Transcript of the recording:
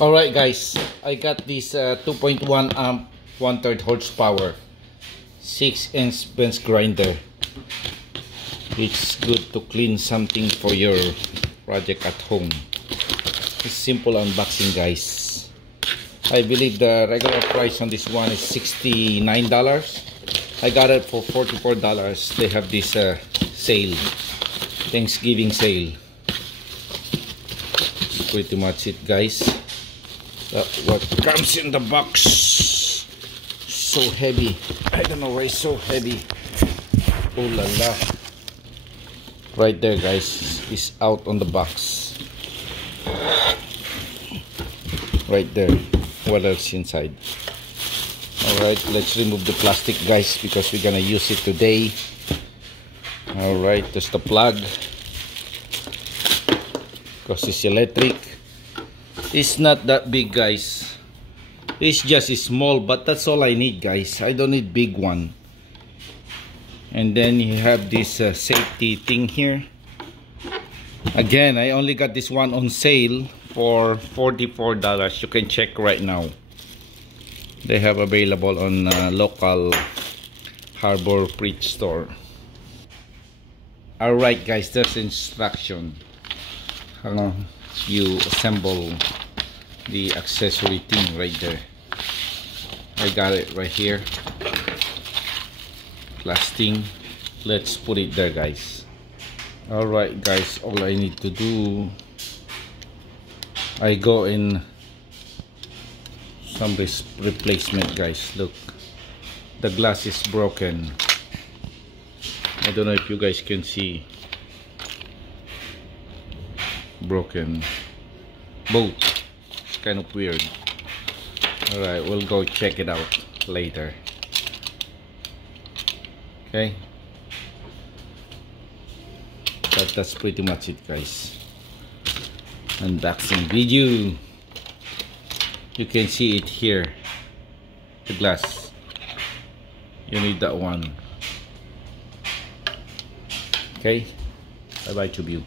Alright guys, I got this 2.1 amp 1/3 horsepower 6-inch bench grinder. It's good to clean something for your project at home. It's simple unboxing guys. I believe the regular price on this one is $69. I got it for $44. They have this sale, Thanksgiving sale. That's pretty much it guys. What comes in the box. So heavy. I don't know why it's so heavy. Oh la la. Right there guys, is out on the box. Right there. What else inside? Alright, let's remove the plastic guys, because we're gonna use it today. Alright, there's the plug, because it's electric. It's not that big guys, it's just small, but that's all I need guys. I don't need big one. And then you have this safety thing here. Again, I only got this one on sale for $44. You can check right now. They have available on local Harbor Frieght store. Alright guys, there's instruction. You assemble the accessory thing right there. I got it right here. Plastic. Let's put it there guys. Alright guys, all I need to do, I go in some replacement guys. Look, the glass is broken. I don't know if you guys can see. Broken both. It's kind of weird. Alright, we'll go check it out later. Okay, but that's pretty much it guys. Unboxing video. You can see it here, the glass. You need that one. Okay, bye bye to you.